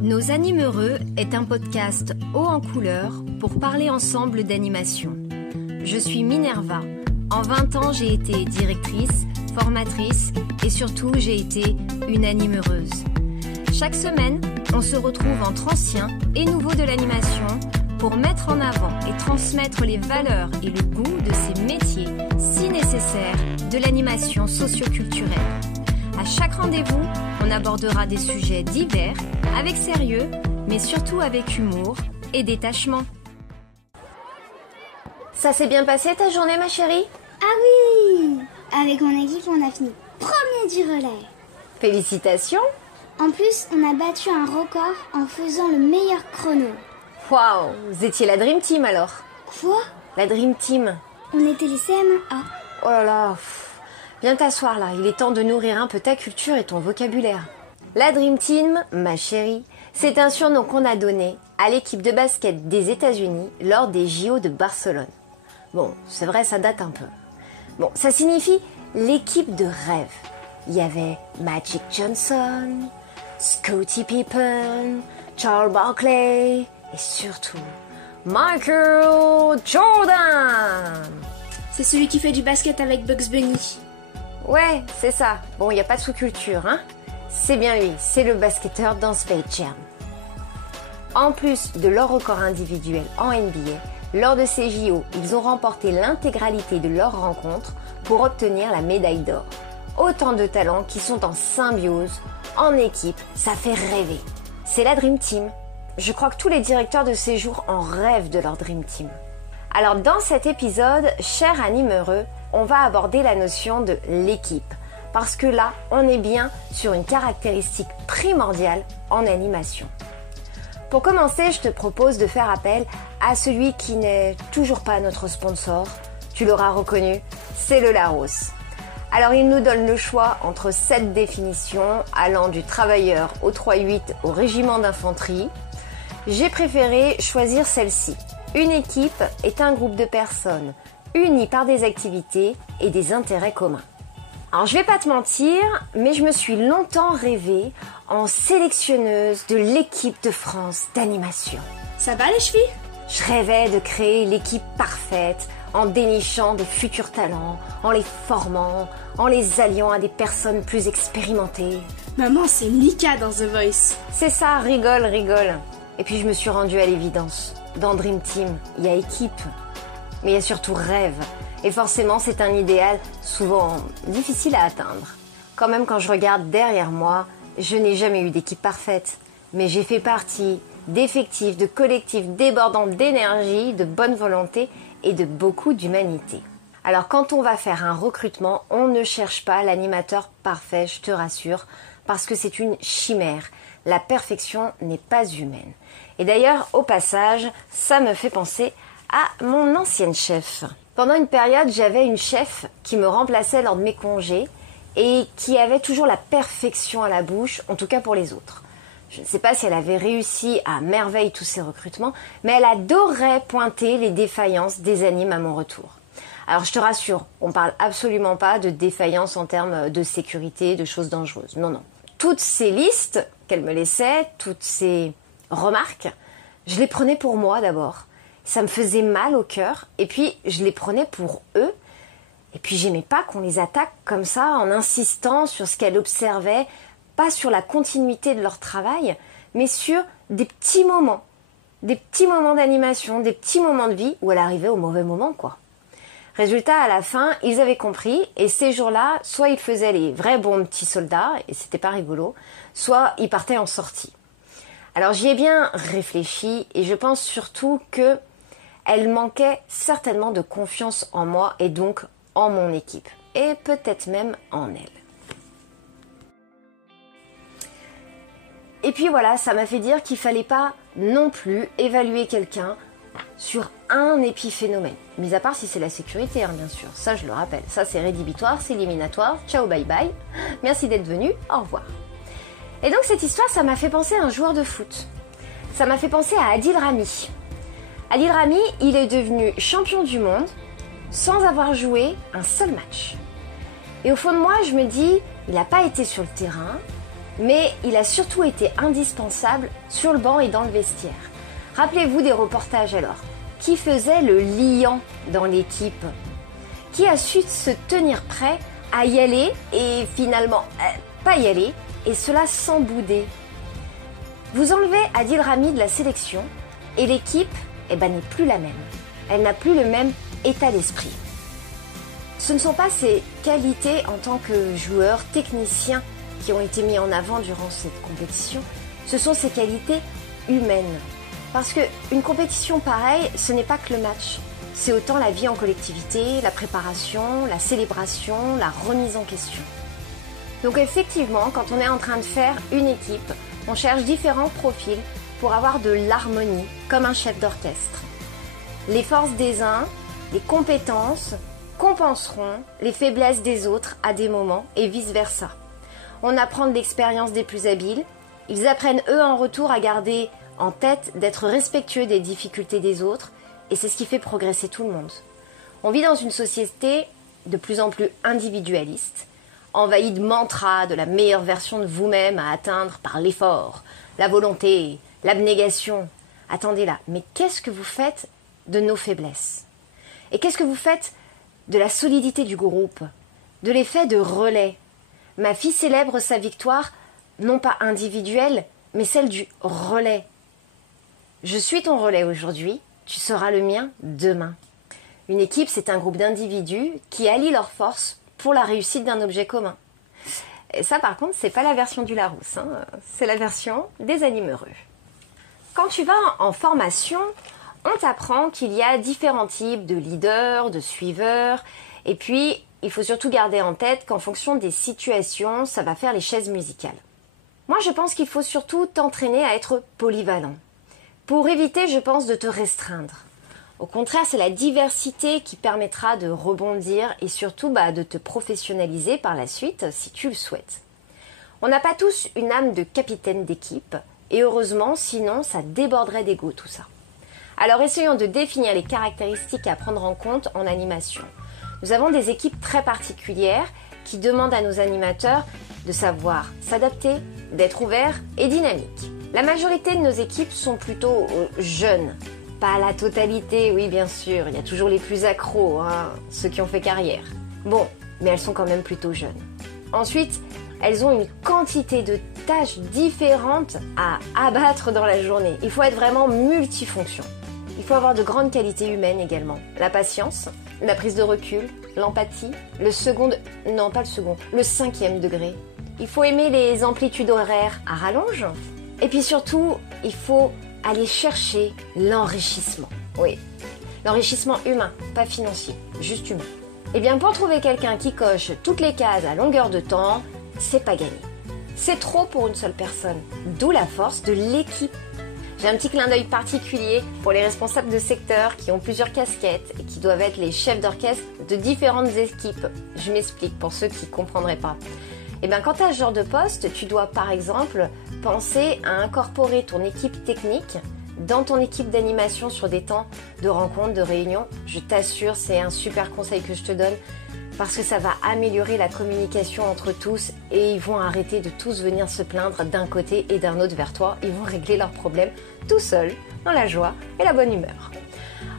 Nos Animeureux est un podcast haut en couleur pour parler ensemble d'animation. Je suis Minerva. En 20 ans, j'ai été directrice, formatrice et surtout, j'ai été une animeureuse. Chaque semaine, on se retrouve entre anciens et nouveaux de l'animation pour mettre en avant et transmettre les valeurs et le goût de ces métiers si nécessaires de l'animation socio-culturelle. À chaque rendez-vous, on abordera des sujets divers, avec sérieux, mais surtout avec humour et détachement. Ça s'est bien passé ta journée, ma chérie? Ah oui! Avec mon équipe, on a fini premier du relais. Félicitations! En plus, on a battu un record en faisant le meilleur chrono. Waouh! Vous étiez la Dream Team alors? Quoi? La Dream Team. On était les CM1A. Oh là là! Viens t'asseoir là, il est temps de nourrir un peu ta culture et ton vocabulaire. La Dream Team, ma chérie, c'est un surnom qu'on a donné à l'équipe de basket des États-Unis lors des JO de Barcelone. Bon, c'est vrai, ça date un peu. Bon, ça signifie l'équipe de rêve. Il y avait Magic Johnson, Scottie Pippen, Charles Barkley et surtout Michael Jordan. C'est celui qui fait du basket avec Bugs Bunny. Ouais, c'est ça. Bon, il n'y a pas de sous-culture, hein. C'est bien lui, c'est le basketteur dans Space Jam. En plus de leur record individuel en NBA, lors de ces JO, ils ont remporté l'intégralité de leurs rencontres pour obtenir la médaille d'or. Autant de talents qui sont en symbiose, en équipe, ça fait rêver. C'est la Dream Team. Je crois que tous les directeurs de séjour en rêvent de leur Dream Team. Alors dans cet épisode, chers animeureux, on va aborder la notion de l'équipe. Parce que là, on est bien sur une caractéristique primordiale en animation. Pour commencer, je te propose de faire appel à celui qui n'est toujours pas notre sponsor. Tu l'auras reconnu, c'est le Larousse. Alors il nous donne le choix entre 7 définitions allant du travailleur au 3-8 au régiment d'infanterie. J'ai préféré choisir celle-ci. Une équipe est un groupe de personnes unis par des activités et des intérêts communs. Alors je vais pas te mentir, mais je me suis longtemps rêvée en sélectionneuse de l'équipe de France d'animation. Ça va les chevilles? Je rêvais de créer l'équipe parfaite en dénichant des futurs talents, en les formant, en les alliant à des personnes plus expérimentées. Maman, c'est Nika dans The Voice. C'est ça, rigole. Et puis je me suis rendue à l'évidence. Dans Dream Team, il y a équipe, mais il y a surtout rêve. Et forcément, c'est un idéal souvent difficile à atteindre. Quand même, quand je regarde derrière moi, je n'ai jamais eu d'équipe parfaite. Mais j'ai fait partie d'effectifs, de collectifs débordants d'énergie, de bonne volonté et de beaucoup d'humanité. Alors quand on va faire un recrutement, on ne cherche pas l'animateur parfait, je te rassure, parce que c'est une chimère. La perfection n'est pas humaine. Et d'ailleurs, au passage, ça me fait penser à mon ancienne chef. Pendant une période, j'avais une chef qui me remplaçait lors de mes congés et qui avait toujours la perfection à la bouche, en tout cas pour les autres. Je ne sais pas si elle avait réussi à merveille tous ses recrutements, mais elle adorait pointer les défaillances des animes à mon retour. Alors je te rassure, on ne parle absolument pas de défaillances en termes de sécurité, de choses dangereuses. Non. Toutes ces listes qu'elle me laissait, toutes ces remarques, je les prenais pour moi d'abord. Ça me faisait mal au cœur et puis je les prenais pour eux. Et puis j'aimais pas qu'on les attaque comme ça en insistant sur ce qu'elle observait, pas sur la continuité de leur travail, mais sur des petits moments d'animation, des petits moments de vie où elle arrivait au mauvais moment, quoi. Résultat, à la fin, ils avaient compris et ces jours-là, soit ils faisaient les vrais bons petits soldats et c'était pas rigolo, soit ils partaient en sortie. Alors j'y ai bien réfléchi et je pense surtout que elle manquait certainement de confiance en moi et donc en mon équipe et peut-être même en elle. Et puis voilà, ça m'a fait dire qu'il fallait pas non plus évaluer quelqu'un sur un épiphénomène. Mis à part si c'est la sécurité, bien sûr. Ça, je le rappelle. Ça, c'est rédhibitoire, c'est éliminatoire. Ciao, bye bye. Merci d'être venu. Au revoir. Et donc, cette histoire, ça m'a fait penser à un joueur de foot. Ça m'a fait penser à Adil Rami. Adil Rami, il est devenu champion du monde sans avoir joué un seul match. Et au fond de moi, je me dis, il n'a pas été sur le terrain, mais il a surtout été indispensable sur le banc et dans le vestiaire. Rappelez-vous des reportages alors. Qui faisait le liant dans l'équipe? Qui a su se tenir prêt à y aller et finalement pas y aller, et cela sans bouder? Vous enlevez Adil Rami de la sélection et l'équipe n'est plus la même. Elle n'a plus le même état d'esprit. Ce ne sont pas ses qualités en tant que joueur, technicien qui ont été mis en avant durant cette compétition, ce sont ses qualités humaines. Parce qu'une compétition pareille, ce n'est pas que le match. C'est autant la vie en collectivité, la préparation, la célébration, la remise en question. Donc effectivement, quand on est en train de faire une équipe, on cherche différents profils pour avoir de l'harmonie, comme un chef d'orchestre. Les forces des uns, les compétences, compenseront les faiblesses des autres à des moments et vice-versa. On apprend de l'expérience des plus habiles, ils apprennent eux en retour à garder en tête d'être respectueux des difficultés des autres, et c'est ce qui fait progresser tout le monde. On vit dans une société de plus en plus individualiste, envahie de mantras de la meilleure version de vous-même à atteindre par l'effort, la volonté, l'abnégation. Attendez là, mais qu'est-ce que vous faites de nos faiblesses? Et qu'est-ce que vous faites de la solidité du groupe, de l'effet de relais? Ma fille célèbre sa victoire, non pas individuelle, mais celle du relais. Je suis ton relais aujourd'hui, tu seras le mien demain. Une équipe, c'est un groupe d'individus qui allient leurs forces pour la réussite d'un objet commun. Et ça, par contre, c'est pas la version du Larousse, hein. C'est la version des animes heureux. Quand tu vas en formation, on t'apprend qu'il y a différents types de leaders, de suiveurs, et puis il faut surtout garder en tête qu'en fonction des situations, ça va faire les chaises musicales. Moi, je pense qu'il faut surtout t'entraîner à être polyvalent, pour éviter, je pense, de te restreindre. Au contraire, c'est la diversité qui permettra de rebondir et surtout de te professionnaliser par la suite si tu le souhaites. On n'a pas tous une âme de capitaine d'équipe et heureusement, sinon ça déborderait d'ego tout ça. Alors essayons de définir les caractéristiques à prendre en compte en animation. Nous avons des équipes très particulières qui demandent à nos animateurs de savoir s'adapter, d'être ouverts et dynamiques. La majorité de nos équipes sont plutôt jeunes. Pas la totalité, oui bien sûr, il y a toujours les plus accros, hein, ceux qui ont fait carrière. Bon, mais elles sont quand même plutôt jeunes. Ensuite, elles ont une quantité de tâches différentes à abattre dans la journée. Il faut être vraiment multifonction. Il faut avoir de grandes qualités humaines également. La patience, la prise de recul, l'empathie, le 5e degré. Il faut aimer les amplitudes horaires à rallonge. Et puis surtout, il faut aller chercher l'enrichissement. Oui, l'enrichissement humain, pas financier, juste humain. Eh bien, pour trouver quelqu'un qui coche toutes les cases à longueur de temps, c'est pas gagné. C'est trop pour une seule personne, d'où la force de l'équipe. J'ai un petit clin d'œil particulier pour les responsables de secteur qui ont plusieurs casquettes et qui doivent être les chefs d'orchestre de différentes équipes. Je m'explique pour ceux qui ne comprendraient pas. Eh bien, quand tu as ce genre de poste, tu dois par exemple penser à incorporer ton équipe technique dans ton équipe d'animation sur des temps de rencontres, de réunions. Je t'assure, c'est un super conseil que je te donne parce que ça va améliorer la communication entre tous et ils vont arrêter de tous venir se plaindre d'un côté et d'un autre vers toi. Ils vont régler leurs problèmes tout seuls, dans la joie et la bonne humeur.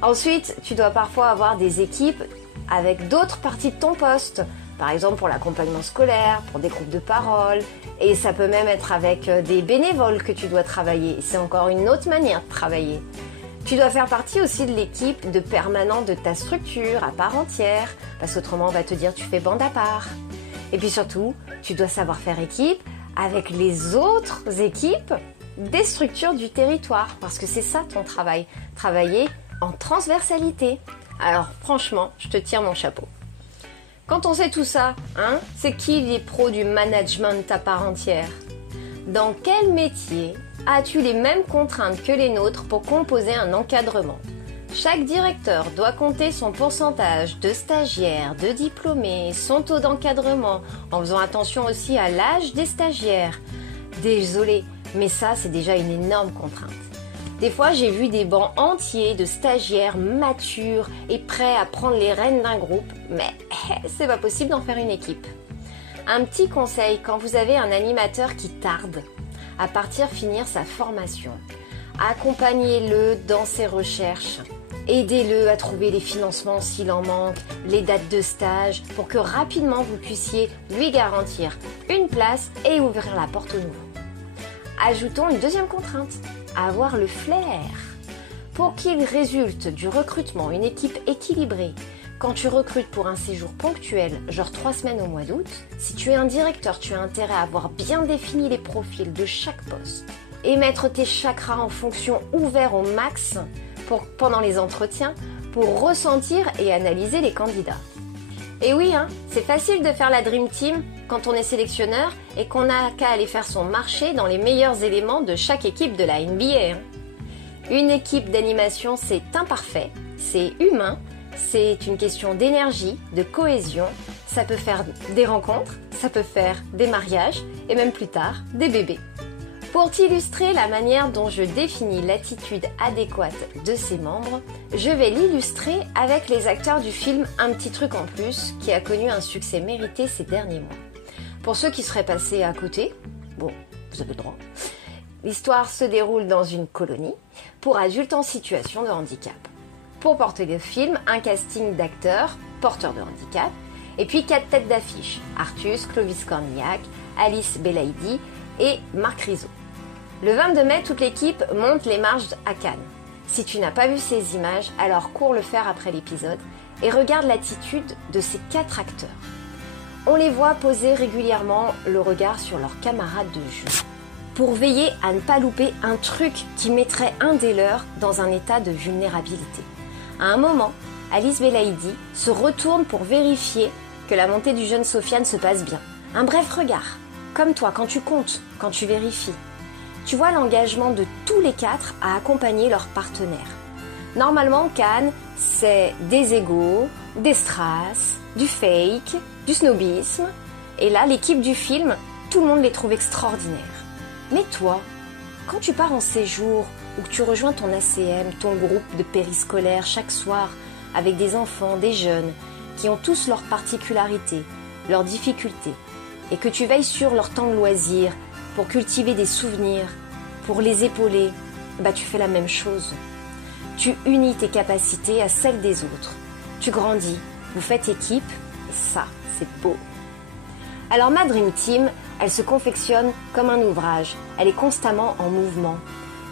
Ensuite, tu dois parfois avoir des équipes avec d'autres parties de ton poste. Par exemple pour l'accompagnement scolaire, pour des groupes de parole, et ça peut même être avec des bénévoles que tu dois travailler. C'est encore une autre manière de travailler. Tu dois faire partie aussi de l'équipe de permanent de ta structure à part entière, parce qu'autrement on va te dire tu fais bande à part. Et puis surtout, tu dois savoir faire équipe avec les autres équipes des structures du territoire, parce que c'est ça ton travail, travailler en transversalité. Alors franchement, je te tire mon chapeau. Quand on sait tout ça, c'est qui les pros du management à part entière? Dans quel métier as-tu les mêmes contraintes que les nôtres pour composer un encadrement? Chaque directeur doit compter son pourcentage de stagiaires, de diplômés, son taux d'encadrement, en faisant attention aussi à l'âge des stagiaires. Désolé, mais ça c'est déjà une énorme contrainte. Des fois, j'ai vu des bancs entiers de stagiaires matures et prêts à prendre les rênes d'un groupe, mais c'est pas possible d'en faire une équipe. Un petit conseil, quand vous avez un animateur qui tarde à partir finir sa formation, accompagnez-le dans ses recherches. Aidez-le à trouver les financements s'il en manque, les dates de stage, pour que rapidement vous puissiez lui garantir une place et ouvrir la porte au nouveau. Ajoutons une deuxième contrainte, avoir le flair. Pour qu'il résulte du recrutement une équipe équilibrée, quand tu recrutes pour un séjour ponctuel, genre 3 semaines au mois d'août, si tu es un directeur, tu as intérêt à avoir bien défini les profils de chaque poste et mettre tes chakras en fonction ouverts au max pendant les entretiens pour ressentir et analyser les candidats. Et oui, c'est facile de faire la Dream Team quand on est sélectionneur et qu'on n'a qu'à aller faire son marché dans les meilleurs éléments de chaque équipe de la NBA. Une équipe d'animation, c'est imparfait, c'est humain, c'est une question d'énergie, de cohésion, ça peut faire des rencontres, ça peut faire des mariages et même plus tard, des bébés. Pour t'illustrer la manière dont je définis l'attitude adéquate de ses membres, je vais l'illustrer avec les acteurs du film Un petit truc en plus, qui a connu un succès mérité ces derniers mois. Pour ceux qui seraient passés à côté, bon, vous avez le droit, l'histoire se déroule dans une colonie pour adultes en situation de handicap. Pour porter le film, un casting d'acteurs porteurs de handicap, et puis 4 têtes d'affiche, Artus, Clovis Cornillac, Alice Belaïdi et Marc Rizzo. Le 22 mai, toute l'équipe monte les marches à Cannes. Si tu n'as pas vu ces images, alors cours le faire après l'épisode et regarde l'attitude de ces 4 acteurs. On les voit poser régulièrement le regard sur leurs camarades de jeu, pour veiller à ne pas louper un truc qui mettrait un des leurs dans un état de vulnérabilité. À un moment, Alice Belaïdi se retourne pour vérifier que la montée du jeune Sofiane se passe bien. Un bref regard, comme toi quand tu comptes, quand tu vérifies. Tu vois l'engagement de tous les 4 à accompagner leurs partenaires. Normalement, Cannes, c'est des égos, des strass, du fake, du snobisme. Et là, l'équipe du film, tout le monde les trouve extraordinaires. Mais toi, quand tu pars en séjour ou que tu rejoins ton ACM, ton groupe de périscolaire chaque soir avec des enfants, des jeunes, qui ont tous leurs particularités, leurs difficultés, et que tu veilles sur leur temps de loisir pour cultiver des souvenirs, pour les épauler, tu fais la même chose. Tu unis tes capacités à celles des autres. Tu grandis, vous faites équipe, et ça, c'est beau. Alors ma Dream Team, elle se confectionne comme un ouvrage. Elle est constamment en mouvement.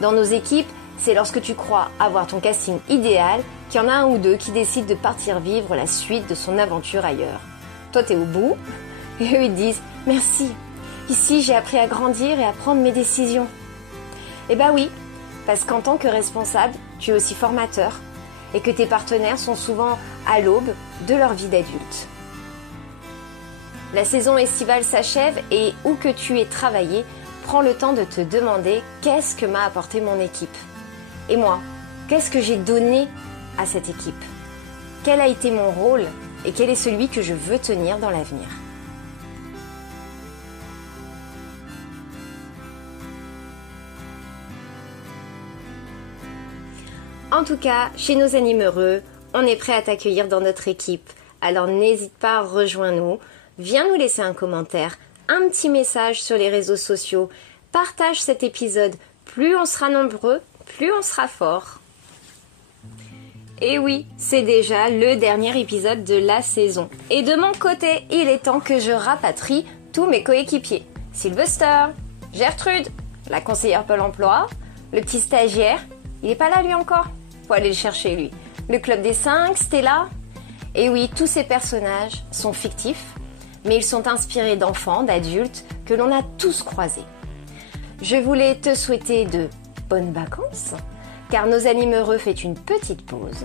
Dans nos équipes, c'est lorsque tu crois avoir ton casting idéal qu'il y en a un ou deux qui décident de partir vivre la suite de son aventure ailleurs. Toi, t'es au bout, et eux, ils disent « Merci, ici, j'ai appris à grandir et à prendre mes décisions. » Eh ben oui, parce qu'en tant que responsable, tu es aussi formateur et que tes partenaires sont souvent à l'aube de leur vie d'adulte. La saison estivale s'achève et où que tu aies travaillé, prends le temps de te demander qu'est-ce que m'a apporté mon équipe. Et moi, qu'est-ce que j'ai donné à cette équipe? Quel a été mon rôle et quel est celui que je veux tenir dans l'avenir? En tout cas, chez nos animheureux, on est prêt à t'accueillir dans notre équipe. Alors n'hésite pas, rejoins-nous, viens nous laisser un commentaire, un petit message sur les réseaux sociaux, partage cet épisode. Plus on sera nombreux, plus on sera fort. Et oui, c'est déjà le dernier épisode de la saison. Et de mon côté, il est temps que je rapatrie tous mes coéquipiers. Sylvester, Gertrude, la conseillère Pôle emploi, le petit stagiaire, il n'est pas là lui encore? Faut aller le chercher lui. Le club des 5, Stella. Et oui, tous ces personnages sont fictifs, mais ils sont inspirés d'enfants, d'adultes que l'on a tous croisés. Je voulais te souhaiter de bonnes vacances, car nos animheureux fait une petite pause.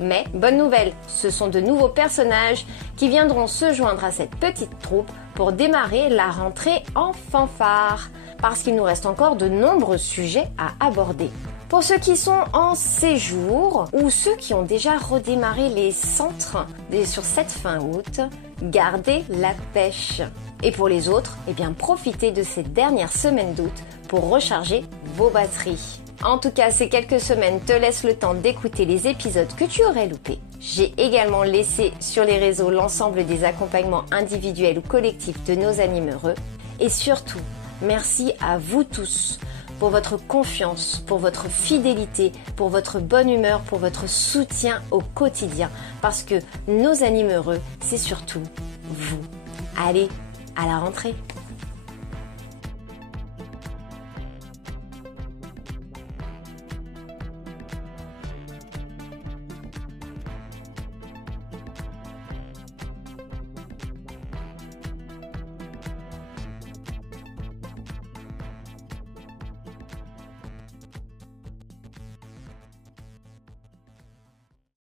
Mais, bonne nouvelle, ce sont de nouveaux personnages qui viendront se joindre à cette petite troupe pour démarrer la rentrée en fanfare, parce qu'il nous reste encore de nombreux sujets à aborder. Pour ceux qui sont en séjour ou ceux qui ont déjà redémarré les centres sur cette fin août, gardez la pêche. Et pour les autres, profitez de ces dernières semaines d'août pour recharger vos batteries. En tout cas, ces quelques semaines te laissent le temps d'écouter les épisodes que tu aurais loupés. J'ai également laissé sur les réseaux l'ensemble des accompagnements individuels ou collectifs de nos animheureux. Et surtout, merci à vous tous pour votre confiance, pour votre fidélité, pour votre bonne humeur, pour votre soutien au quotidien. Parce que nos animheureux, c'est surtout vous. Allez, à la rentrée!